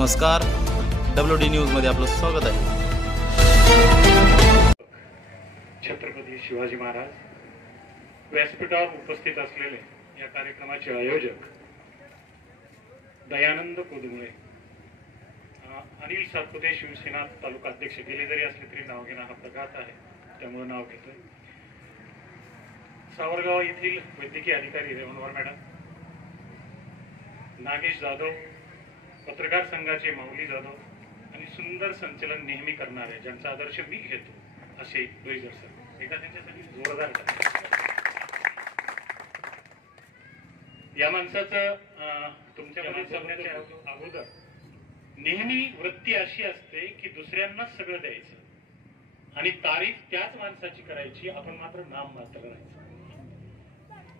नमस्कार, WD news मध्ये आपलं स्वागत आहे। छत्रपती शिवाजी महाराज व्यासपीठावर उपस्थित असलेले या कार्यक्रमाचे आयोजक दयानंद कोदुमळे, अनिल सातपुते शिवसेना तालुका अध्यक्ष, गेले जरी असले तरी नाव घेणं हा प्रघात आहे, त्यामुळे नाव घेतोय। सावरगाव येथील वैद्यकीय अधिकारी रेवणवर मॅडम, नागेश जाधव, पत्रकार संघाचे माऊली जाधव आणि सुंदर संचलन नेहमी करणारे, ज्यांचा आदर्श मी घेतो, असे ब्लेझर सर, एका त्यांच्यासाठी जोरदार या माणसाचं तुमच्यामध्ये जगण्याच्या अगोदर नेहमी वृत्ती अशी असते की दुसऱ्यांना सगळं द्यायचं आणि तारीफ त्याच माणसाची करायची, आपण मात्र नाम मात्र राहायचं।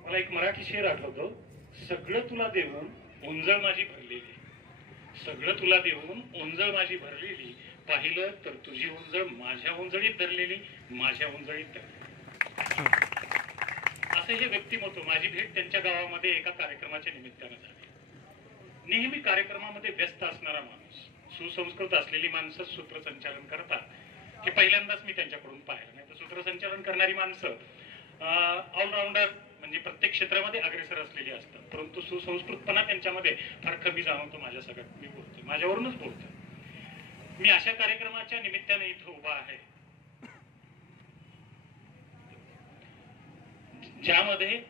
मला एक मराठी शेर आठवतो, सगळं तुला देऊन उंजळ माझी भरलेली, सगळं तुला देऊन उंजळ माझी भरलेली, पाहिलं तर तुझी उंजळ माझ्या उंजळीत धरलेली, माझ्या उंजळीत धरलेली। असे हे व्यक्तिमत्व, माझी भेट त्यांच्या गावामध्ये एका कार्यक्रमाच्या निमित्तानं झाली। नेहमी कार्यक्रमामध्ये व्यस्त असणारा माणूस, सुसंस्कृत असलेली माणसं सूत्रसंचालन करतात, हे पहिल्यांदाच मी त्यांच्याकडून पाहिलं। नाही तर सूत्रसंचालन करणारी माणसं ऑलराऊंडर म्हणजे प्रत्येक क्षेत्रामध्ये अग्रेसर असलेली असतात, परंतु सुसंस्कृतपणा त्यांच्यामध्ये फार कमी जाणवतो। माझ्या सगळ्यात मी बोलतोय, माझ्यावरूनच बोलतोय। मी अशा कार्यक्रमाच्या निमित्ताने इथं उभा आहे ज्यामध्ये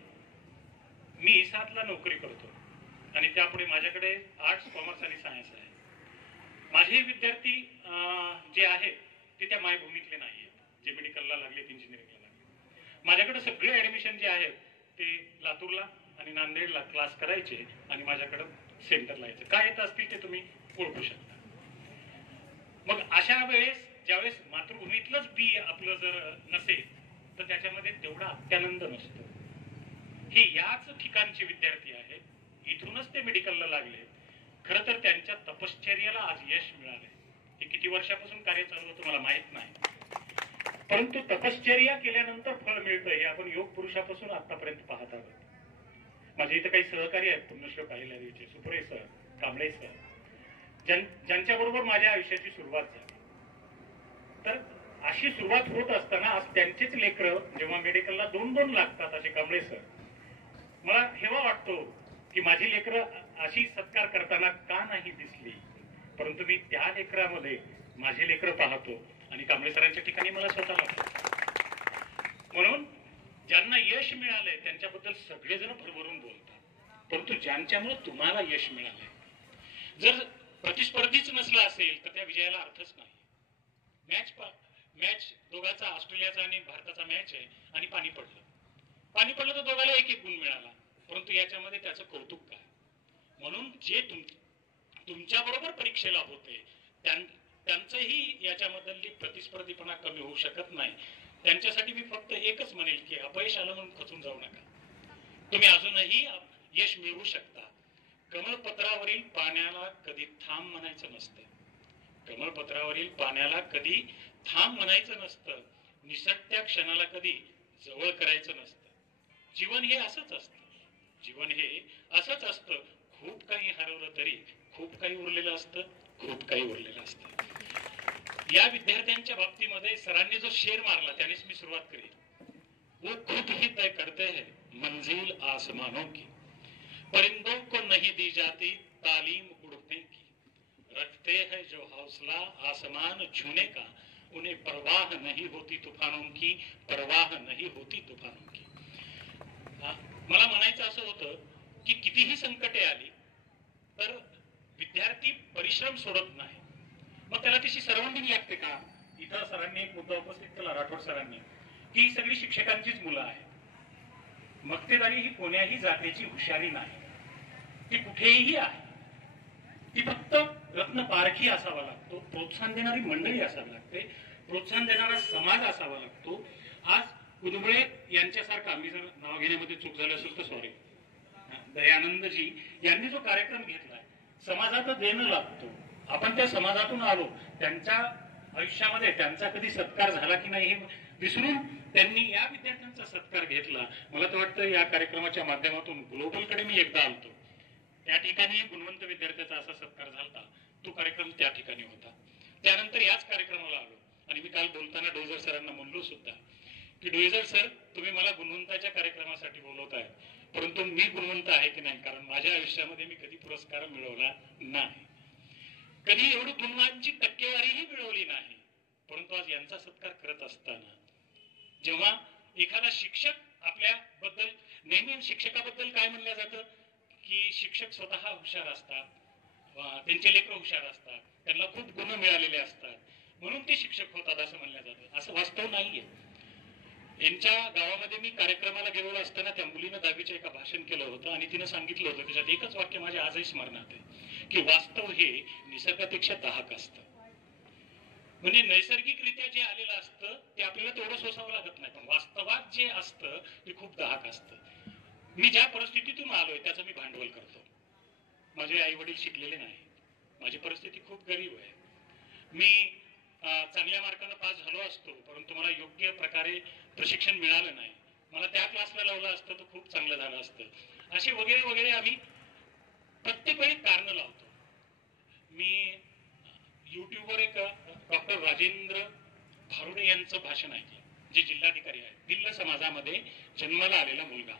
मी इसातला नोकरी करतो आणि त्यापुढे माझ्याकडे आर्ट्स, कॉमर्स आणि सायन्स आहे। माझे विद्यार्थी जे आहेत ते त्या मायभूमीतले नाही आहेत, जे मेडिकलला लागले, इंजिनिअरिंगला लागले। माझ्याकडे सगळे ऍडमिशन जे आहेत ते लातूरला आणि नांदेडला क्लास करायचे आणि माझ्याकडे सेंटरला यायचे। काय येत असतील ते तुम्ही ओळखू शकता। मग अशा वेळेस ज्यावेळेस मातृभूमीतलंच बी आपलं जर नसेल तर त्याच्यामध्ये तेवढा अत्यानंद नसतो। हे याच ठिकाणचे विद्यार्थी आहेत, इथूनच ते मेडिकलला लागले। खरं तर त्यांच्या तपश्चर्याला आज यश मिळाले। हे किती वर्षापासून कार्य चालू होतं मला माहित नाही, परंतु तपश्चर्या केल्यानंतर फळ मिळतं हे आपण योग पुरुषापासून आतापर्यंत पाहत आहोत। माझे इथं काही सहकारी आहेत, पुण्यश्लोक अहिल्यादेवीचे सुपुरे सर, कांबळे सर, ज्यांच्या बरोबर माझ्या आयुष्याची सुरुवात झाली। तर अशी सुरुवात होत असताना आज त्यांचेच लेकरं जेव्हा मेडिकलला 2-2 लागतात, असे कांबळे सर, मला हेवा वाटतो की माझी लेकरं अशी सत्कार करताना का नाही दिसली, परंतु मी त्या लेकरामध्ये माझे लेकरं पाहतो आणि कांबळे सरांच्या ठिकाणी मला स्वतःला, म्हणून ज्यांना यश मिळालंय त्यांच्याबद्दल सगळेजण भरभरून बोलतात, परंतु ज्यांच्यामुळे तुम्हाला यश मिळालंय, जर प्रतिस्पर्धीच नसला असेल तर त्या विजयाला अर्थच नाही। मॅच दोघांचा, ऑस्ट्रेलियाचा आणि भारताचा मॅच आहे आणि पाणी पडलं तर दोघांना 1-1 गुण मिळाला, परंतु याच्यामध्ये त्याचं कौतुक काय? म्हणून जे तुमच्या बरोबर परीक्षेला होते त्यांचंही याच्यामधली प्रतिस्पर्धीपणा कमी होऊ शकत नाही। त्यांच्यासाठी मी फक्त एकच म्हणेल की अपयश आलं म्हणून खचून जाऊ नका, तुम्ही अजूनही यश मिळवू शकता। कमळपत्रावरील पाण्याला कधी थांब म्हणायचं नसतं, कमळपत्रावरील पाण्याला कधी थांब म्हणायचं नसतं, निसटत्या क्षणाला कधी जवळ करायचं नसतं। जीवन हे असंच असतं, खूप काही हरवलं तरी खूप काही उरलेलं असतं, खूप काही उरलेलं असतं। या विद्यार्थ्यांच्या बाबतीमध्ये सरांनी जो शेर मारला त्यानेच मी सुरुवात करेन। वो खुद ही तय करते हैं मंजिल आसमानों की, परिंदों को नहीं दी जाती तालीम उड़ने की, रखते हैं जो हौसला आसमान छूने का, उन्हें परवाह नहीं होती तूफानों की, परवाह नहीं होती तूफानों की। मला म्हणायचं असं होतं की कितीही संकटे आली तर विद्यार्थी परिश्रम सोडत नाही, मग त्याला तशी सरवंडिंग लागते का? इथं सरांनी एक मुद्दा उपस्थित केला, राठोड सरांनी, की ही सगळी शिक्षकांचीच मुलं आहेत। मक्तेदारी ही कोण्याही जातीची हुशारी नाही, ती कुठेही आहे, ती फक्त रत्न पारखी असावा लागतो, प्रोत्साहन देणारी मंडळी असावी लागते, प्रोत्साहन देणारा समाज असावा लागतो। आज कुदुमळे यांच्यासारखा, मी जर नाव घेण्यामध्ये चूक झाली असेल तर सॉरी, दयानंदजी यांनी जो कार्यक्रम घेतलाय, समाजात देणं लागतो, आपण त्या समाजातून आलो, त्यांच्या आयुष्यामध्ये त्यांचा कधी सत्कार झाला की नाही हे विसरून त्यांनी या विद्यार्थ्यांचा सत्कार घेतला। मला तर वाटतं या कार्यक्रमाच्या माध्यमातून ग्लोबलकडे मी एकदा आलतो, त्या ठिकाणी गुणवंत विद्यार्थ्याचा असा सत्कार झाला, तो कार्यक्रम त्या ठिकाणी होता. त्यानंतर याच कार्यक्रमाला आलो आणि मी काल बोलताना डोईजर सरांना म्हणलो सुद्धा की डोईजर सर, तुम्ही मला गुणवंताच्या कार्यक्रमासाठी बोलवताय, परंतु मी गुणवंत आहे की नाही, कारण माझ्या आयुष्यामध्ये मी कधी पुरस्कार मिळवला नाही, कधी एवढी गुणवांची टक्केवारीही मिळवली नाही. परंतु आज यांचा सत्कार करत असताना जेव्हा एखादा शिक्षक आपल्या बद्दल, नेहमी शिक्षकाबद्दल काय म्हणलं जातं की शिक्षक स्वतः हुशार असतात, त्यांचे लेकरं हुशार असतात, त्यांना खूप गुण मिळालेले असतात, म्हणून ते शिक्षक होतात असं म्हणलं जातं. असं वास्तव नाहीये. यांच्या गावामध्ये मी कार्यक्रमाला गेलेलो असताना त्या मुलीनं 10वीचं एका भाषण केलं होतं आणि तिनं सांगितलं होतं, त्याच्यात एकच वाक्य माझ्या आजही स्मरणात आहे की वास्तव हे निसर्गापेक्षा दाहक असतं. म्हणजे नैसर्गिकरित्या जे आलेलं असतं ते आपल्याला तेवढं सोसावं लागत नाही, पण वास्तवात जे असतं ते खूप दाहक असतं. मी ज्या परिस्थितीतून आलोय त्याचं मी भांडवल करतो. माझे आई वडील शिकलेले नाही, माझी परिस्थिती खूप गरीब आहे. मी चांगल्या मार्कानं पास झालो असतो, परंतु मला योग्य प्रकारे प्रशिक्षण मिळालं नाही. मला त्या क्लासला लावलं असतं तर खूप चांगलं झालं असतं. असे वगैरे वगैरे आम्ही प्रत्येक वेळी कारणं लावतो. मी युट्यूबवर एक डॉक्टर राजेंद्र भारुडे यांचं भाषण ऐकलं, जे जिल्हाधिकारी आहेत. भिल्ल समाजामध्ये जन्माला आलेला मुलगा,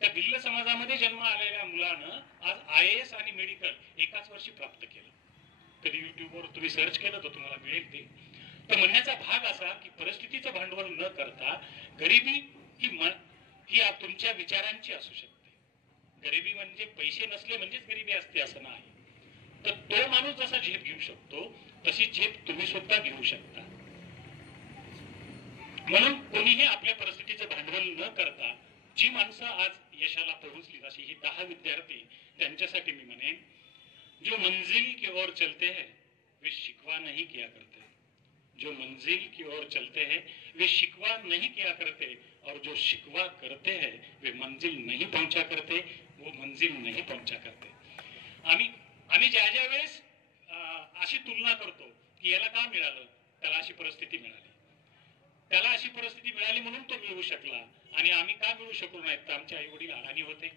त्या भिल्ल समाजामध्ये जन्म आलेल्या मुलानं आज IAS आणि मेडिकल एकाच वर्षी प्राप्त केलं. कधी युट्यूबवर तुम्ही सर्च केलं तर तुम्हाला मिळेल ते. तर म्हणण्याचा भाग असा की परिस्थितीचं भांडवल न करता गरिबी ही तुमच्या विचारांची असू शकते. गरिबी म्हणजे पैसे नसले म्हणजेच गरिबी असते असं नाही. तर तो माणूस जसा झेप घेऊ शकतो तशी झेप तुम्ही सुद्धा घेऊ शकता. म्हणून कोणीही आपल्या परिस्थितीचं भांडवल न करता जी माणसं आज यशाला पोहोचली, अशी ही 10 विद्यार्थी, त्यांच्यासाठी मी म्हणेन, जो मंजिल की ओर चलते हैं वे शिकवा नहीं किया करते, जो मंजिल की ओर चलते हैं वे शिकवा नहीं किया करते, और जो शिकवा करते हैं वे मंजिल नहीं पहुंचा करते, वो मंजिल नहीं पहुंचा करते. आम्ही ज्या ज्या वेळेस अशी तुलना करतो की याला का मिळालं, त्याला अशी परिस्थिती मिळाली, त्याला अशी परिस्थिती मिळाली म्हणून तो मिळवू शकला, आणि आम्ही का मिळू शकलो नाहीत, तर आमचे आई वडील अडाणी होते,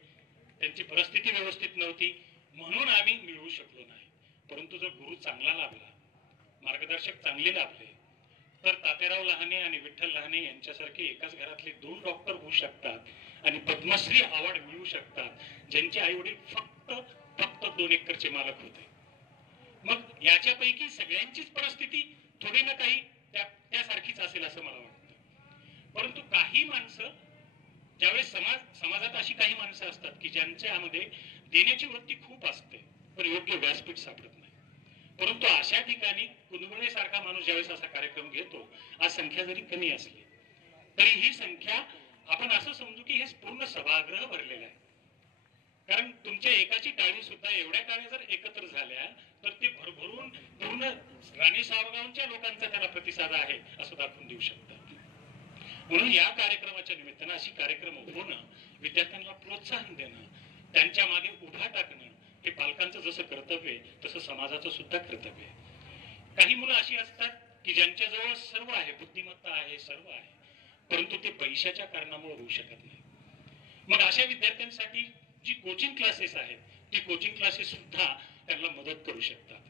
त्यांची परिस्थिती व्यवस्थित नव्हती, म्हणून आम्ही मिळवू शकलो नाही. परंतु जर गुरु चांगला लाभला, मार्गदर्शक चांगले लाभले, तर तात्याराव लहाने आणि विठ्ठल लहाने यांच्यासारखे एकाच घरातले 2 डॉक्टर होऊ शकतात आणि पद्मश्री अवॉर्ड मिळू शकतात, ज्यांचे आई वडील फक्त 2 एकरचे मालक होते. मग याच्यापैकी सगळ्यांचीच परिस्थिती थोडी ना काही त्यासारखीच असेल असं मला वाटतं. परंतु काही माणसं, ज्यावेळेस समाजात अशी काही माणसं असतात की ज्यांच्यामध्ये देण्याची वृत्ती खूप असते पण योग्य व्यासपीठ सापडत नाही. परंतु अशा ठिकाणी कुंदगुळे सारखा माणूस ज्यावेळेस असा कार्यक्रम घेतो, आज संख्या जरी कमी असली तरी ही संख्या आपण असं समजू की हे पूर्ण सभागृह भरलेलं आहे. कारण तुमच्या एकाची टाळी सुद्धा एवढ्या टाळ्या जर एकत्र झाल्या तर ते भरभरून पूर्ण राणी सावरगावच्या लोकांचा त्याला प्रतिसाद आहे असं दाखवून देऊ शकतात. म्हणून या कार्यक्रमाच्या निमित्तानं अशी कार्यक्रम होणं, विद्यार्थ्यांना प्रोत्साहन देणं, त्यांच्या मागे उभा टाकणं, हे पालकांचं जसं कर्तव्य आहे तसं समाजाचं सुद्धा कर्तव्य आहे. काही मुलं अशी असतात की ज्यांच्याजवळ सर्व आहे, बुद्धिमत्ता आहे, सर्व आहे, परंतु ते पैशाच्या कारणामुळे होऊ शकत नाही. मग अशा विद्यार्थ्यांसाठी जी कोचिंग क्लासेस आहेत, ती कोचिंग क्लासेस सुद्धा त्यांना मदत करू शकतात.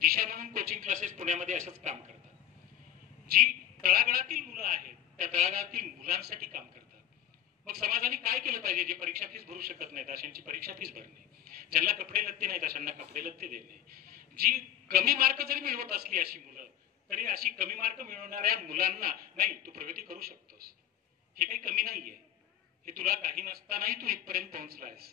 दिशा म्हणून कोचिंग क्लासेस पुण्यामध्ये असंच काम करतात. जी तळागाळातील मुलं आहेत त्या तळागाळातील मुलांसाठी काम करतात. मग समाजाने काय केलं पाहिजे? जे परीक्षा फीस भरू शकत नाहीत अशांची परीक्षा फीस भरणे, ज्यांना कपडे लत्ते नाहीत अशांना कपडे लत्ते देणे, जी कमी मार्क जरी मिळवत असली अशी मुलं, तरी अशी कमी मार्क मिळवणाऱ्या मुलांना नाही तू प्रगती करू शकतोस, हे काही कमी नाहीये, हे तुला काही नसतानाही तू इथपर्यंत पोहोचलायस,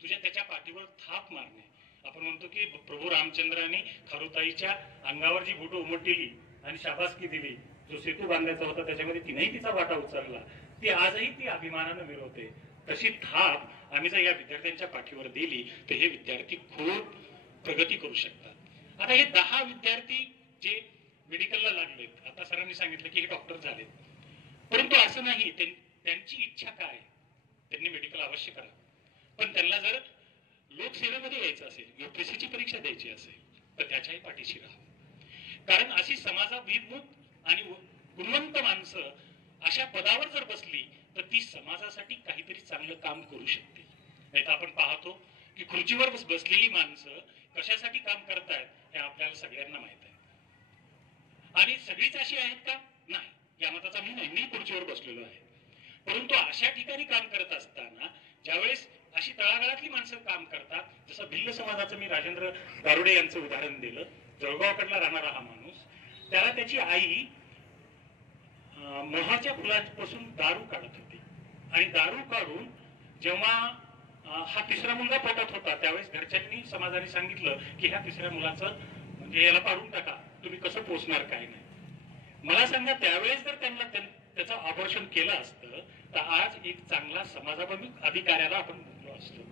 तुझ्या त्याच्या पाठीवर थाप मारणे. आपण म्हणतो की प्रभू रामचंद्रांनी खारुताईच्या अंगावर जी बोटं उमटली आणि शाबासकी दिली, जो सेतू बांधायचा होता त्याच्यामध्ये तिनेही तिचा वाटा उचलला, ती आजही ती अभिमानानं मिळवते. तशी थाप आम्ही जर या विद्यार्थ्यांच्या पाठीवर दिली तर हे विद्यार्थी खूप प्रगती करू शकतात. आता हे 10 विद्यार्थी जे मेडिकलला लागलेत, आता सरांनी सांगितलं की हे डॉक्टर झालेत, परंतु असं नाही, त्यांची इच्छा काय, त्यांनी मेडिकल अवश्य करा, पण त्यांना जर लोकसेवेमध्ये यायचं असेल, UPSCची परीक्षा द्यायची असेल तर त्याच्याही पाठीशी राहा. कारण अशी समाजाभिमुख आणि गुणवंत माणसं अशा पदावर जर बसली तर ती समाजासाठी काहीतरी चांगलं काम करू शकते. नाही तर आपण पाहतो की खुर्चीवर बसलेली माणसं कशासाठी काम करतायत हे आपल्याला सगळ्यांना माहित आहे. आणि सगळीच अशी आहेत का? नाही, या मताचा मी नाही. मी खुर्चीवर बसलेलो आहे. परंतु अशा ठिकाणी काम करत असताना ज्यावेळेस अशी तळागाळातली माणसं काम करतात, जसं भिल्ल समाजाचं मी राजेंद्र गारुडे यांचं उदाहरण दिलं, जळगावकडला राहणारा हा माणूस, त्याला त्याची आई मोहाच्या फुलापासून दारू काढत होती. आणि दारू काढून जेव्हा हा तिसरा मुलगा पोटात होता त्यावेळेस घरच्यांनी समाजाने सांगितलं की ह्या तिसऱ्या मुलाचं म्हणजे याला पाडून टाका, तुम्ही कसं पोचणार काय नाही. मला सांगा, त्यावेळेस जर त्यांना त्याचं ऑपरेशन केलं असतं तर आज एक चांगला समाजाभिमुख अधिकाऱ्याला आपण बोललो असतो.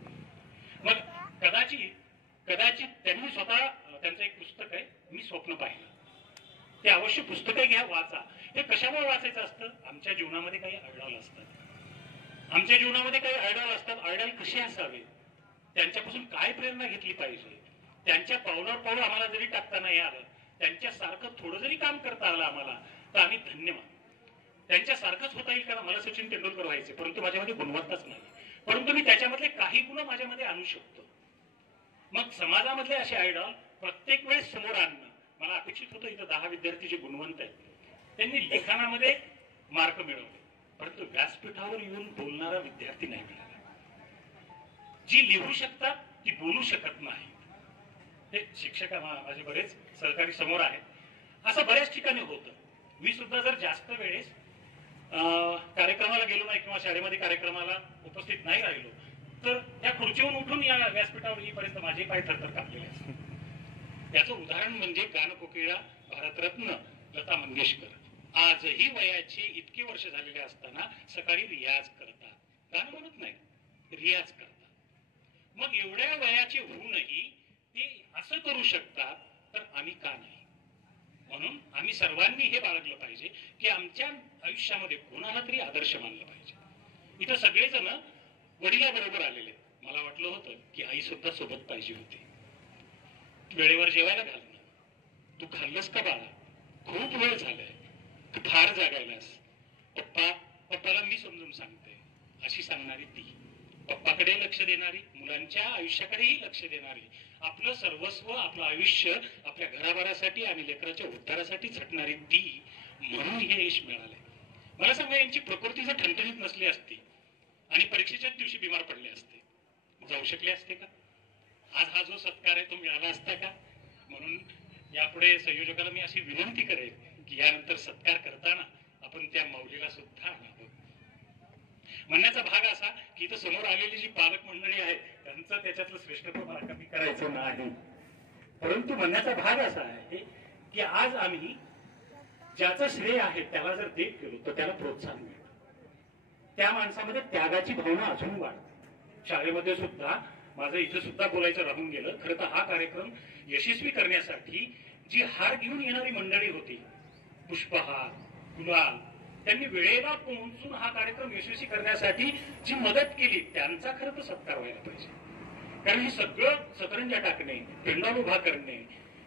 मग कदाचित त्यांनी स्वतः त्यांचं एक पुस्तक आहे, मी स्वप्न पाहिलं, ते अवश्य पुस्तकं घ्या, वाचा. हे कशामुळे वाचायचं असतं? आमच्या जीवनामध्ये काही आयडॉल असतात. आमच्या जीवनामध्ये काही आयडॉल असतात. आयडॉल कसे असावे, त्यांच्यापासून काय प्रेरणा घेतली पाहिजे, त्यांच्या पावलावर पाऊल आम्हाला जरी टाकता नाही आलं, त्यांच्यासारखं थोडं जरी काम करता आलं आम्हाला तर आम्ही धन्यवाद. त्यांच्यासारखंच होता येईल का? मला सचिन तेंडुलकर व्हायचे, परंतु माझ्यामध्ये गुणवत्ताच नाही. परंतु मी त्याच्यामधले काही गुण माझ्यामध्ये आणू शकतो. मग समाजामधले असे आयडॉल प्रत्येक वेळेस समोर आणणं मला अपेक्षित होतं. इथं 10 विद्यार्थी जे गुणवंत आहेत त्यांनी लेखनामध्ये मार्क मिळवले, परंतु व्यासपीठावर येऊन बोलणारा विद्यार्थी नाही मिळाला. जी लिहू शकतात ती बोलू शकत नाही. हे शिक्षक माझे बरेच सहकारी समोर आहेत. असं बऱ्याच ठिकाणी होतं. मी सुद्धा जर जास्त वेळेस कार्यक्रमाला गेलो नाही किंवा शाळेमध्ये कार्यक्रमाला उपस्थित नाही राहिलो तर त्या खुर्चीवरून उठून या व्यासपीठावर येईपर्यंत माझे पाय थरथर कापलेले असतात. याचं उदाहरण म्हणजे गानकोकिळा भारतरत्न लता मंगेशकर आजही वयाचे इतके वर्ष झालेले असताना सकाळी रियाज करतात. गाणं म्हणत नाही, रियाज करतात. मग एवढ्या वयाचे होऊनही ते असं करू शकतात तर आम्ही का नाही? म्हणून आम्ही सर्वांनी हे बाळगलं पाहिजे की आमच्या आयुष्यामध्ये कोणाला तरी आदर्श मानलं पाहिजे. इथं सगळेजण वडिलाबरोबर आलेले. मला वाटलं होतं की आई सुद्धा सोबत पाहिजे होती. वेळेवर जेवायला घालणं. तू खाल्लंस का बाळा? खूप वेळ झालाय, तू फार जागायलास. पप्पाला मी समजून सांगते अशी सांगणारी ती. पप्पाकडे लक्ष देणारी, मुलांच्या आयुष्याकडेही लक्ष देणारी, आपलं सर्वस्व, आपलं आयुष्य आपल्या घराभरासाठी आणि लेकराच्या उद्धारासाठी झटणारी ती. म्हणून हे यश मिळालंय. मला सांगा, यांची प्रकृती जर ठणठणीत नसली असती आणि परीक्षेच्याच दिवशी बिमार पडले असते, जाऊ शकले असते का? आज हा जो सत्कार आहे तो मिळाला असता का? म्हणून यापुढे संयोजकाला मी अशी विनंती करेन की यानंतर सत्कार करताना आपण त्या माऊलीला सुद्धा आणावं. म्हणण्याचा भाग असा की इथं समोर आलेली जी पालक मंडळी आहे त्यांचं त्याच्यातलं श्रेष्ठत्व मला कमी करायचं नाही, परंतु म्हणण्याचा भाग असा आहे की आज आम्ही ज्याचं श्रेय आहे त्याला जर देत गेलो तर त्याला प्रोत्साहन मिळतं. त्या माणसामध्ये त्यागाची भावना अजून वाढते. शाळेमध्ये सुद्धा माझं इथं सुद्धा बोलायचं राहून गेलं. खरं तर हा कार्यक्रम यशस्वी करण्यासाठी जी हार घेऊन येणारी मंडळी होती, पुष्पहार, गुलाल, त्यांनी वेळेला पोहोचून हा कार्यक्रम यशस्वी करण्यासाठी जी मदत केली त्यांचा खरं तर सत्कार व्हायला पाहिजे. कारण हे सगळं सतरंजा टाकणे, पेंडॉल उभा करणे,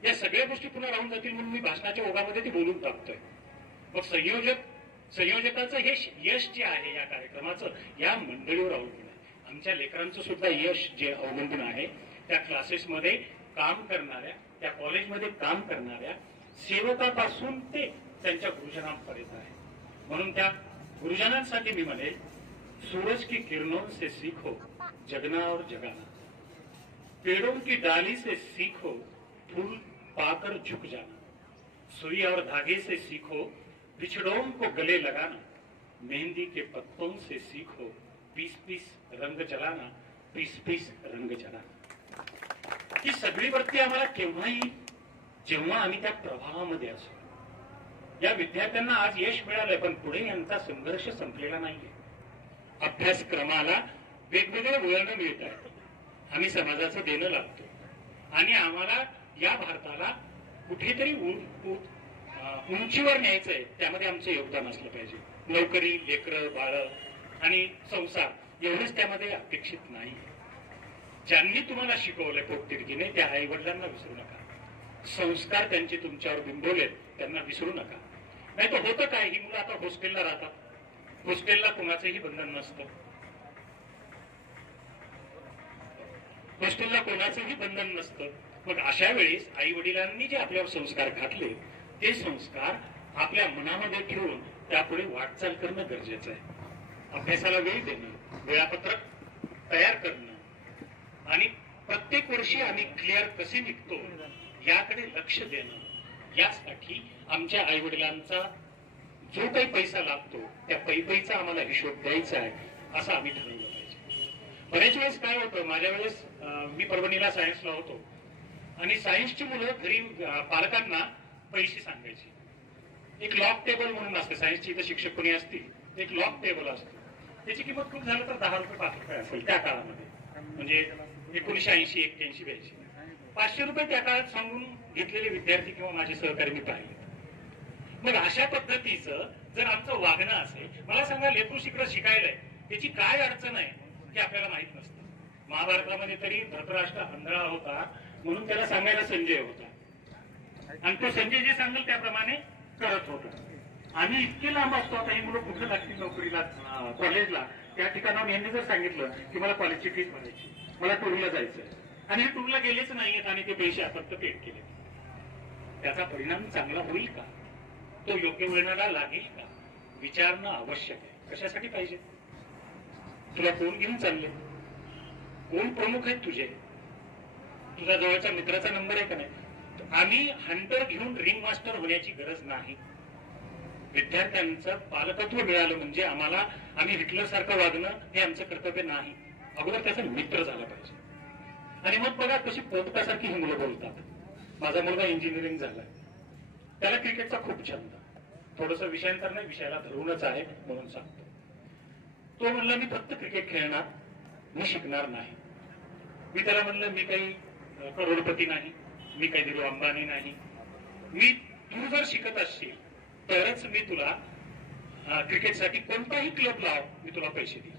या सगळ्या गोष्टी पुन्हा राहून जातील म्हणून मी भाषणाच्या ओघामध्ये ते बोलून टाकतोय. मग संयोजकाचं हे यश जे आहे या कार्यक्रमाचं या मंडळीवर अवलंबून आहे. आमच्या लेकरांचं सुद्धा यश जे अवलंबून आहे त्या क्लासेसमध्ये काम करणाऱ्या, त्या कॉलेजमध्ये काम करणाऱ्या सेवकापासून ते त्यांच्या गुरुजनांपर्यंत आहे. म्हणून त्या गुरुजनांसाठी मी म्हणेल, सूरज की किरणों से सीखो जगना और जगाना, पेड़ों की डाली से सीखो फूल पाकर झुक जाना, सुई और धागे से सीखो बिछड़ों को गले लगाना, मेहंदी के पत्तों से सीखो पीस पीस रंग जलाना, पीस पीस रंग जलाना. ही सगळी वृत्ती आम्हाला केव्हाही, जेव्हा आम्ही त्या प्रवाहामध्ये असू. या विद्यार्थ्यांना आज यश मिळालंय, पण पुढे यांचा संघर्ष संपलेला नाहीये. अभ्यासक्रमाला वेगवेगळे वळण मिळत आहेत. आम्ही समाजाचं देणं लागतो आणि आम्हाला या भारताला कुठेतरी उंचीवर न्यायचंय. त्यामध्ये आमचं योगदान असलं पाहिजे. नोकरी, लेकरं, बाळ आणि संसार एवढंच त्यामध्ये अपेक्षित नाही. ज्यांनी तुम्हाला शिकवलंय पोटतिडकीने त्या आई वडिलांना विसरू नका. संस्कार त्यांचे तुमच्यावर बिंबवलेत त्यांना विसरू नका. नाही तर होतं काय, ही मुलं आता हॉस्टेलला राहतात. हॉस्टेलला कोणाचंही बंधन नसतं. कुणाचंही बंधन नसतं. मग अशा वेळेस आई वडिलांनी जे आपल्यावर संस्कार घातले ते संस्कार आपल्या मनामध्ये ठेवून त्यापुढे वाटचाल करणं गरजेचं आहे. अभ्यासाला वेळ देणं, वेळापत्रक तयार करणं आणि प्रत्येक वर्षी आम्ही क्लिअर कसे निघतो याकडे लक्ष देणं, यासाठी आमच्या आई वडिलांचा जो काही पैसा लागतो त्या पैसा आम्हाला हिशोब द्यायचा आहे असं आम्ही ठरवलं पाहिजे. बऱ्याच वेळेस काय होतं, माझ्या वेळेस मी परभणीला सायन्सला होतो आणि सायन्सची मुलं घरी पालकांना पैसे सांगायची. एक लॉक टेबल म्हणून असते, सायन्सची इथं शिक्षक कोणी असतील एक लॉक टेबल असतो, त्याची किंमत खूप झालं तर 10 रुपये 5 रुपये असेल त्या काळामध्ये, म्हणजे 1980, 81, 82. 500 रुपये त्या काळात सांगून घेतलेले विद्यार्थी किंवा माझे सहकारी मी पाहिले. मग अशा पद्धतीचं जर आमचं वागणं असेल, मला सांगा लेकरू शिकायलंय त्याची काय अडचण आहे हे आपल्याला माहित नसतं. महाभारतामध्ये तरी धृतराष्ट्र आंधळा होता म्हणून त्याला सांगायला संजय होता आणि तो संजय जे सांगेल त्याप्रमाणे करत होता. आम्ही इतके लांब असतो, आता ही मुलं कुठं लागतील नोकरीला कॉलेजला, त्या ठिकाणाहून यांनी जर सांगितलं की मला कॉलेजची फीस भरायची, मला टूरला जायचंय आणि हे टूरला गेलेच नाहीयेत आणि ते पैसे आपण पेड केले, त्याचा परिणाम चांगला होईल का? तो योग्य वळणाला लागेल का? विचारणं आवश्यक आहे. कशासाठी पाहिजे? तुला कोण घेऊन चालले, कोण प्रमुख आहेत तुझे, तुझा जवळच्या मित्राचा नंबर आहे का नाही? आम्ही हंटर घेऊन रिंग मास्टर होण्याची गरज नाही. विद्यार्थ्यांचं पालकत्व मिळालं म्हणजे आम्ही हिटलर सारखं वागणं हे आमचं कर्तव्य नाही. अगोदर त्याचा मित्र झाला पाहिजे. आणि मग बघा कशी पोपटासारखी ही मुलं बोलतात. माझा मुलगा इंजिनिअरिंग झालाय, त्याला क्रिकेटचा खूप छंद, थोडस विषयांतर नाही, विषयाला धरूनच आहे म्हणून सांगतो. तो म्हणला मी फक्त क्रिकेट खेळणार, मी शिकणार नाही. मी त्याला म्हणलं मी काही करोडपती नाही, मी काही दिलो अंबानी नाही, तू जर शिकत असशील तरच मी तुला क्रिकेटसाठी कोणताही क्लब लाव, मी तुला पैसे देईल.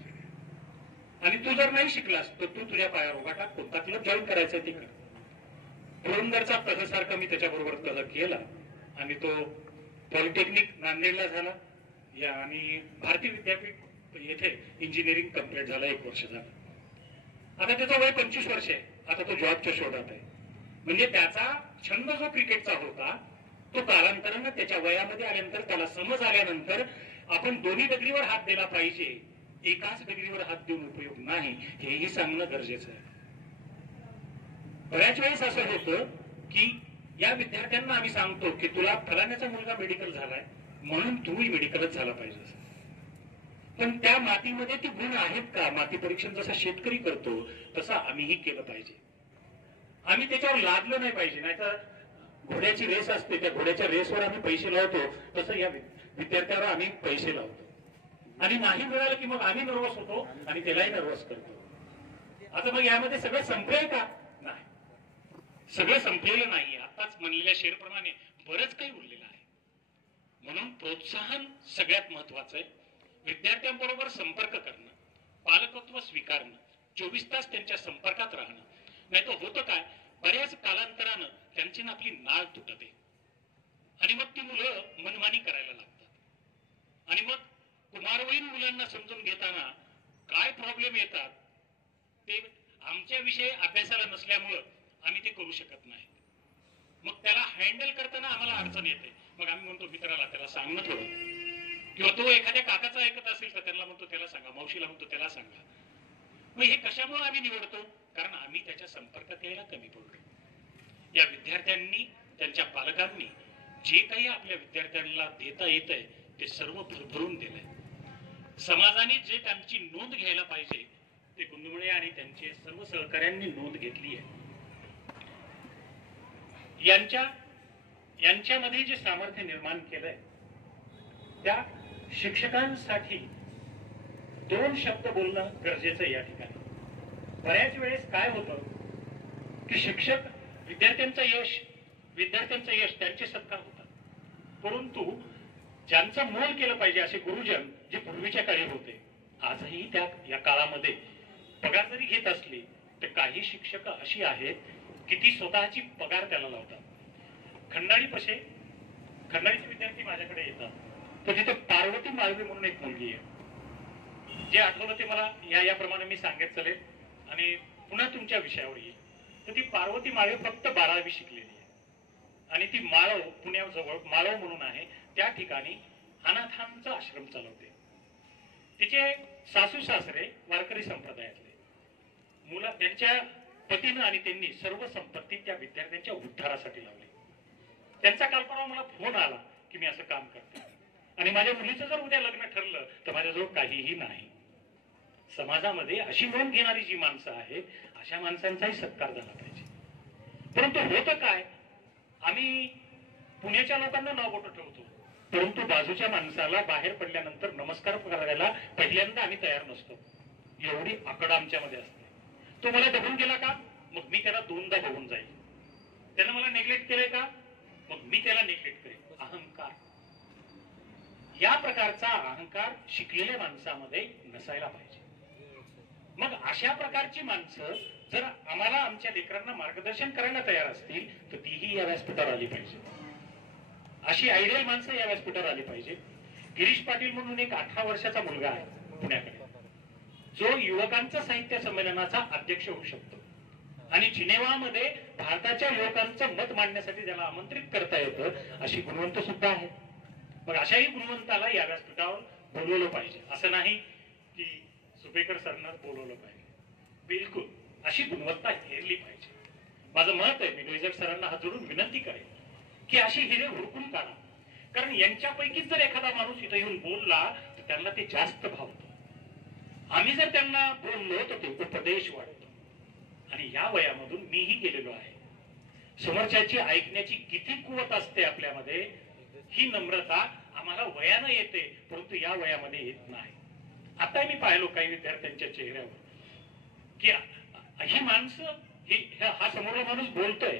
आणि तू जर नाही शिकलास तर तू तुझ्या पायावर उभा टाक, कोणता क्लब जॉईन करायचा ते कर. पुरंदरचा तहसारखा मी त्याच्याबरोबर तह केला आणि तो पॉलिटेक्निक नांदेडला झाला आणि भारतीय विद्यापीठ येथे इंजिनिअरिंग कम्प्लीट झाला, 1 वर्ष झालं. आता त्याचं वय 25 वर्ष आहे. आता तो जॉबच्या शोधात आहे. म्हणजे त्याचा छंद जो क्रिकेटचा होता तो कालांतरानं त्याच्या वयामध्ये आल्यानंतर त्याला समज आल्यानंतर आपण दोन्ही डगरीवर हात दिला पाहिजे, एकाच डगरीवर हात देऊन उपयोग नाही, हेही सांगणं गरजेचं आहे. बऱ्याच वेळेस असं होतं की या विद्यार्थ्यांना आम्ही सांगतो की तुला फलाण्याचा मुलगा मेडिकल झालाय म्हणून तूही मेडिकलच झाला पाहिजे, पण त्या मातीमध्ये ते गुण आहेत का? माती परीक्षण जसा शेतकरी करतो तसं आम्हीही केलं पाहिजे. आम्ही त्याच्यावर लादलं नाही पाहिजे. नाहीतर घोड्याची रेस असते, त्या घोड्याच्या रेसवर आम्ही पैसे लावतो तसं या विद्यार्थ्यावर आम्ही पैसे लावतो आणि नाही मिळालं की मग आम्ही नर्वस होतो आणि त्यालाही नर्वस करतो. आता मग यामध्ये सगळं संपलंय का? नाही, सगळं संपलेलं नाही. आताच म्हणलेल्या शेरप्रमाणे बरंच काही उरलेलं आहे. म्हणून प्रोत्साहन सगळ्यात महत्वाचं आहे. विद्यार्थ्यांबरोबर संपर्क करणं, पालकत्व स्वीकारणं, 24 तास त्यांच्या संपर्कात राहणं. नाही तर होतं काय, बऱ्याच कालांतरानं त्यांची ना आपली नाळ तुटते आणि मग ती मुलं मनमानी करायला लागतात आणि मग कुमारवयीन मुलांना समजून घेताना काय प्रॉब्लेम येतात ते आमच्या विषयी अभ्यासाला नसल्यामुळं आम्ही ते करू शकत नाही. मग त्याला हँडल करताना आम्हाला अडचण येते. मग आम्ही म्हणतो मित्राला त्याला सांगणं थोडं, किंवा तो एखाद्या काकाचा ऐकत असेल तर त्यांना म्हणतो त्याला सांगा, मावशीला म्हणतो त्याला सांगा. मग हे कशामुळे आम्ही निवडतो? कारण आम्ही त्याच्या संपर्कात यायला कमी पडतो. या विद्यार्थ्यांनी, त्यांच्या पालकांनी जे काही आपल्या विद्यार्थ्यांना देता येत आहे ते सर्व भरभरून दिलंय. समाजाने जे त्यांची नोंद घ्यायला पाहिजे ते गुंडमुळे आणि त्यांचे सर्व सहकाऱ्यांनी नोंद घेतली आहे. यांच्यामध्ये जे सामर्थ्य निर्माण केलंय त्या शिक्षकांसाठी 2 शब्द बोलणं गरजेचं आहे. या ठिकाणी बऱ्याच वेळेस काय होतं की शिक्षक विद्यार्थ्यांचं यश त्यांचे सत्कार होतात, परंतु ज्यांचं मोल केलं पाहिजे असे गुरुजन जे पूर्वीच्या काळी होते आजही त्या या काळामध्ये पगार जरी घेत असली तर काही शिक्षक अशी आहेत की ती स्वतःची पगार त्याला लावतात. खंडाळीचे विद्यार्थी माझ्याकडे येतात तर तिथे पार्वती माळवे म्हणून एक मुलगी आहे. जे आठवलं ते मला याप्रमाणे मी सांगत चालेल आणि पुन्हा तुमच्या विषयावर येईल. तर ती पार्वती माळव फक्त 12वी शिकलेली आहे आणि ती माळव पुण्याजवळ माळव म्हणून आहे, त्या ठिकाणी अनाथांचा आश्रम चालवते. तिचे सासू सासरे वारकरी संप्रदायातले, मुला त्यांच्या पतीनं आणि त्यांनी सर्व संपत्ती त्या विद्यार्थ्यांच्या उद्धारासाठी लावली. त्यांचा काल परवा मला फोन आला की मी असं काम करतो आणि माझ्या मुलीचं जर उद्या लग्न ठरलं तर माझ्याजवळ काहीही नाही. समाजामध्ये अशी नोंद घेणारी जी माणसं आहेत अशा माणसांचाही सत्कार झाला पाहिजे. परंतु होतं काय, आम्ही पुण्याच्या लोकांना नाव बोटं ठेवतो, परंतु बाजूच्या माणसाला बाहेर पडल्यानंतर नमस्कार करायला पहिल्यांदा आम्ही तयार नसतो. एवढी आकड आमच्यामध्ये असते. तो मला बघून गेला का, मग मी त्याला दोनदा बघून जाईल. त्यानं मला नेग्लेक्ट केलंय का, मग मी त्याला नेग्लेक्ट करेन. अहंकार, या प्रकारचा अहंकार शिकलेल्या माणसामध्ये नसायला पाहिजे. मग अशा प्रकारची माणसं जर आम्हाला आमच्या लेकरांना मार्गदर्शन करायला तयार असतील तर तीही या व्यासपीठावर आली पाहिजे. अशी आयडियल माणसं या व्यासपीठावर आली पाहिजे. गिरीश पाटील म्हणून एक 18 वर्षाचा मुलगा आहे पुण्याकडे, जो युवकांचा साहित्य संमेलनाचा अध्यक्ष होऊ शकतो आणि जिनेवामध्ये भारताच्या युवकांचं मत मांडण्यासाठी ज्याला आमंत्रित करता येतं अशी गुणवंत सुद्धा आहेत. मग अशाही गुणवंताला या व्यासपीठावर बोलवलं पाहिजे. असं नाही की सुपेकर सरनं बोलवलं पाहिजे, बिलकुल अशी गुणवत्ता हेरली पाहिजे. माझं मत आहे, मी डोईजर सरांना हात जोडून विनंती करेन की अशी हिरे हुडकून काढा. कारण यांच्यापैकीच जर एखादा माणूस इथं येऊन बोलला तर त्यांना ते जास्त भावतं. आम्ही जर त्यांना बोललो तर ते उपदेश वाटतो. आणि या वयामधून मीही गेलेलो आहे. समोरच्याची ऐकण्याची किती कुवत असते आपल्यामध्ये, ही नम्रता आम्हाला वयानं येते, परंतु या वयामध्ये येत नाही. आता मी पाहिलो काही विद्यार्थ्यांच्या चेहऱ्यावर की ही माणसं हा समोरला माणूस बोलतोय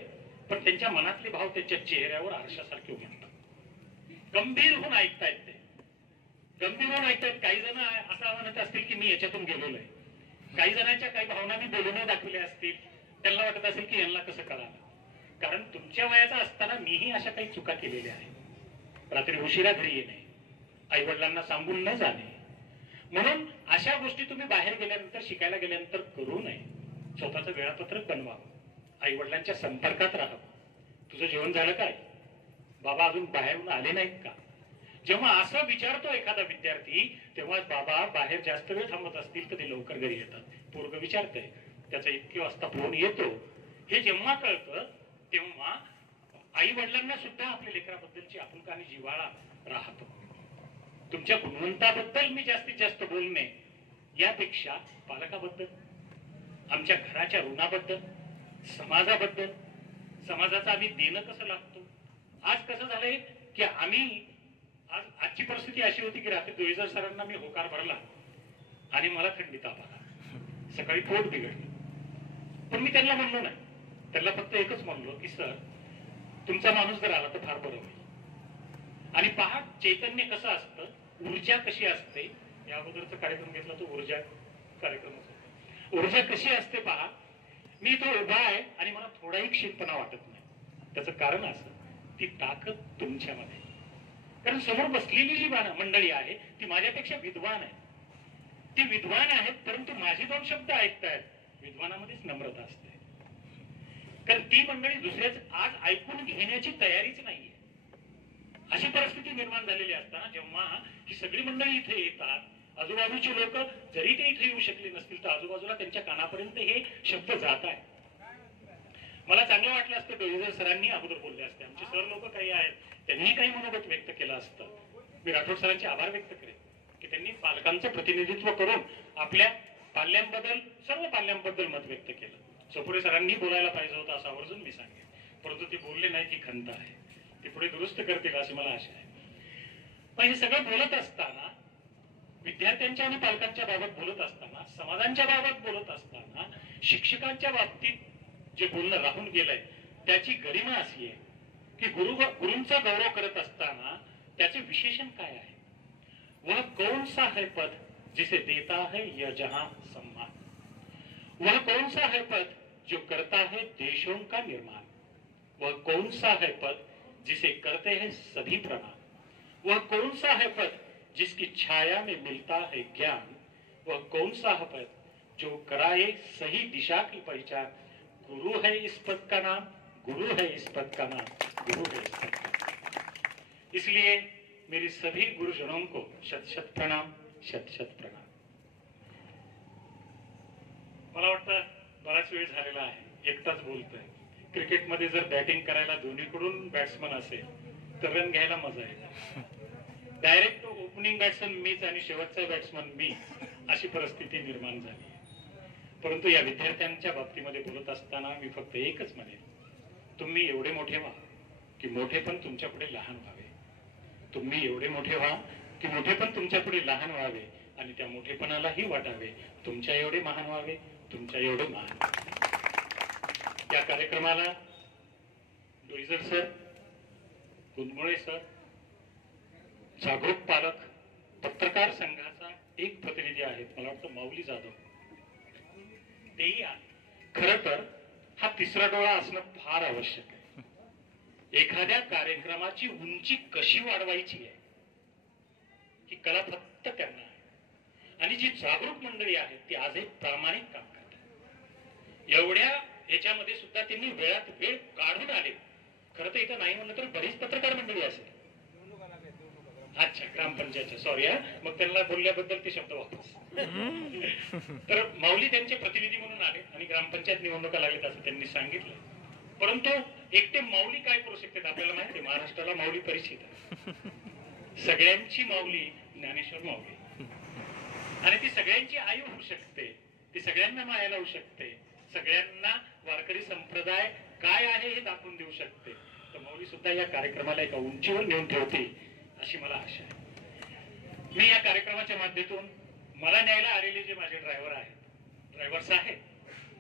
पण त्यांच्या मनातले भाव त्यांच्या चेहऱ्यावर आरशासारखे उमटतात. गंभीर होऊन ऐकतायत ते, गंभीर होऊन ऐकतायत. काही जण असं म्हणत असतील की मी याच्यातून गेलेलो आहे. काही जणांच्या काही भावना मी बोलून दाखवल्या असतील. त्यांना वाटत असेल की यांना कसं कळालं. कारण तुमच्या वयाचा असताना मीही अशा काही चुका केलेल्या आहेत. रात्री उशिरा घरी येणे, आई वडिलांना सांगून न जाणे. म्हणून अशा गोष्टी तुम्ही बाहेर गेल्यानंतर, शिकायला गेल्यानंतर करू नये. स्वतःचं वेळापत्रक बनवावं, आई वडिलांच्या संपर्कात राहावं. तुझं जेवण झालं काय, बाबा अजून बाहेरून आले नाहीत का. जेव्हा असं विचारतो एखादा विद्यार्थी तेव्हा बाबा बाहेर जास्त वेळ थांबत असतील तर ते लवकर घरी येतात. पोरग विचारतंय, त्याचा इतके वाजता फोन येतो, हे जेव्हा कळतं तेव्हा आई वडिलांना सुद्धा आपल्या लेकराबद्दलची आपुलकी आणि जिव्हाळा राहतो. तुमच्या गुणवंताबद्दल मी जास्तीत जास्त बोलणे यापेक्षा पालकाबद्दल, आमच्या घराच्या ऋणाबद्दल, समाजाबद्दल, समाजाचं आम्ही देणं कसं लागतो. आज कसं झालंय की आजची परिस्थिती अशी होती की रात्री डोईजर सरांना मी होकार भरला आणि मला थंडी ताप आला, सकाळी पोट बिघडलं. पण मी त्यांना म्हणलो नाही, त्यांना फक्त एकच म्हणलो की सर तुमचा माणूस जर आला तर फार बरं होईल. आणि पहा चैतन्य कसं असतं, ऊर्जा कशी असते. या अगोदरचा कार्यक्रम घेतला तो ऊर्जा कार्यक्रम होता. ऊर्जा कशी असते पहा. मी तो उभा आहे आणि मला थोडाही क्षीणपणा वाटत नाही. त्याचं कारण असं, ती ताकद तुमच्यामध्ये. कारण समोर बसलेली जी मंडळी आहे ती माझ्यापेक्षा विद्वान आहे. ती विद्वान आहेत परंतु माझे 2 शब्द ऐकतायत. विद्वानामध्येच नम्रता असते. कारण ती मंडळी दुसऱ्याच आज ऐकून घेण्याची तयारीच नाहीये. अशी परिस्थिती निर्माण झालेली असताना जेव्हा ही सगळी मंडळी इथे येतात, आजूबाजूची लोक जरी ते इथे येऊ शकले नसतील तर आजूबाजूला त्यांच्या कानापर्यंत हे शब्द जात आहे. मला चांगलं वाटलं असतं डोईजर सरांनी अगोदर बोलले असते. आमचे सर लोक काही आहेत, त्यांनी काही मनोगत व्यक्त केलं असतं. मी राठोड सरांचे आभार व्यक्त करेन की त्यांनी पालकांचं प्रतिनिधित्व करून आपल्या पाल्यांबद्दल, सर्व पाल्यांबद्दल मत व्यक्त केलं. चपुरे सरांनी बोलायला पाहिजे होतं असं आवर्जून मी सांगेन, परंतु ते बोलले नाही ती खंत आहे. ते पुढे दुरुस्त करतील अशी मला आशा आहे. पण हे सगळं बोलत असताना, विद्यार्थ्यांच्या आणि पालकांच्या बाबत बोलत असताना, समाजांच्या बाबत बोलत असताना, शिक्षकांच्या बाबतीत जे बोलणं राहून गेलंय त्याची गरिमा अशी आहे की गुरुंचा गौरव करत असताना त्याचे विशेषण काय आहे. वह कौन सा है पद जिसे देता है यह जहां सम्मान. वह कौन सा है पद जो करता है देशों का निर्माण. वह कौन सा है पद जिसे करते हैं सभी प्रणाम. वह कौन सा है पद जिसकी छाया में मिलता है ज्ञान. वह कौन सा है पद जो कराए सही दिशा की पहचान. गुरु है इस पद का नाम, गुरु है इस पद का नाम, गुरु है इस पद का नाम। इसलिए मेरी सभी गुरुजनों को शत शत प्रणाम, शत शत प्रणाम। मला वाटतं बराच वेळ झालेला आहे, एकटाच बोलतोय। क्रिकेटमध्ये जर बॅटिंग करायला दोन्हीकडून बॅट्समन असेल तर रन घ्यायला मजा येईल। डायरेक्ट ओपनिंग बॅट्समन मीच आणि शेवटचा बॅट्समन मी, अशी परिस्थिती निर्माण झाली। परंतु या विद्यार्थ्यांच्या बाबतीमध्ये बोलत असताना मी फक्त एकच म्हणेन, तुम्ही एवढे मोठे व्हा की मोठे पण तुमच्या पुढे लहान व्हावे। तुम्ही एवढे मोठे व्हा की मोठे पण तुमच्या पुढे लहान व्हावे आणि त्या मोठेपणालाही वाटावे, तुमच्या एवढे महान व्हावे, तुमच्या एवढे महान। या कार्यक्रमाला डोईजर सर, कुंदमुळे सर, जागरूक पालक, पत्रकार संघाचा एक प्रतिनिधी आहेत, मला वाटतं माऊली जाधव, तेही आहे। खरं तर हा तिसरा डोळा असणं फार आवश्यक आहे। एखाद्या कार्यक्रमाची उंची कशी वाढवायची आहे ही कला फक्त त्यांना आहे। आणि जी जागरूक मंडळी आहेत ती आजही प्रामाणिक काम करतात। एवढ्या ह्याच्यामध्ये सुद्धा त्यांनी वेळात वेळ काढून आले। खरं तर इथं नाही म्हणलं तर बरीच पत्रकार मंडळी असेल। अच्छा, ग्रामपंचायतच्या, सॉरी हा, मग त्यांना बोलल्याबद्दल ते शब्द वापस। तर माऊली त्यांचे प्रतिनिधी म्हणून आले आणि ग्रामपंचायत निवडणुका लागल्यात असं त्यांनी सांगितलं। परंतु एकटे माऊली काय करू शकतात आपल्याला माहिती आहे, महाराष्ट्राला माऊली परिचित आहे। सगळ्यांची माऊली ज्ञानेश्वर माऊली, आणि ती सगळ्यांची आई होऊ शकते, ती सगळ्यांना माया लावू शकते, सगळ्यांना वारकरी संप्रदाय काय आहे हे दाखवून देऊ शकते। तर माऊली सुद्धा या कार्यक्रमाला एका उंचीवर नेऊन ठेवते अशी मला आशा आहे। मी या कार्यक्रमाच्या माध्यमातून मला न्यायला आलेले जे माझे ड्रायव्हर आहेत, ड्रायव्हर्स आहेत,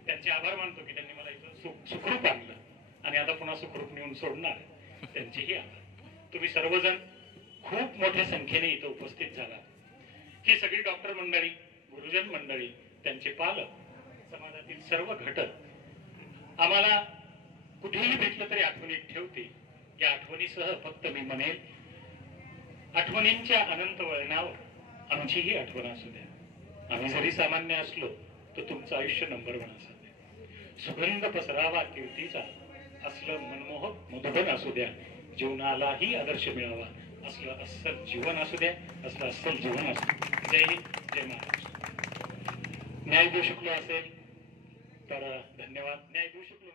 त्यांचे आभार मानतो की त्यांनी मला इथं सुखरूप आणलं आणि आता पुन्हा सुखरूप नेऊन सोडणार, त्यांचेही आभार। तुम्ही सर्वजण खूप मोठ्या संख्येने इथं उपस्थित झाला। ही सगळी डॉक्टर मंडळी, गुरुजन मंडळी, त्यांचे पालक, समाजातील सर्व घटक आम्हाला कुठेही भेटलं तरी आठवणीत ठेवते। या आठवणीसह फक्त मी म्हणेल, आठवणींच्या अनंत वळणावर आमचीही आठवण असू द्या। आम्ही जरी सामान्य असलो तर तुमचं आयुष्य नंबर 1 असू द्या। सुगंध पसरावा कीर्तीचा असलं मनमोहक मधुबन असू द्या। जीवनालाही आदर्श मिळावा असलं अस्सल जीवन असू द्या, असलं अस्सल जीवन असू द्या। जय हिंद, जय महाराष्ट्र। न्याय देऊ शकलो असेल तर धन्यवाद, न्याय देऊ शकलो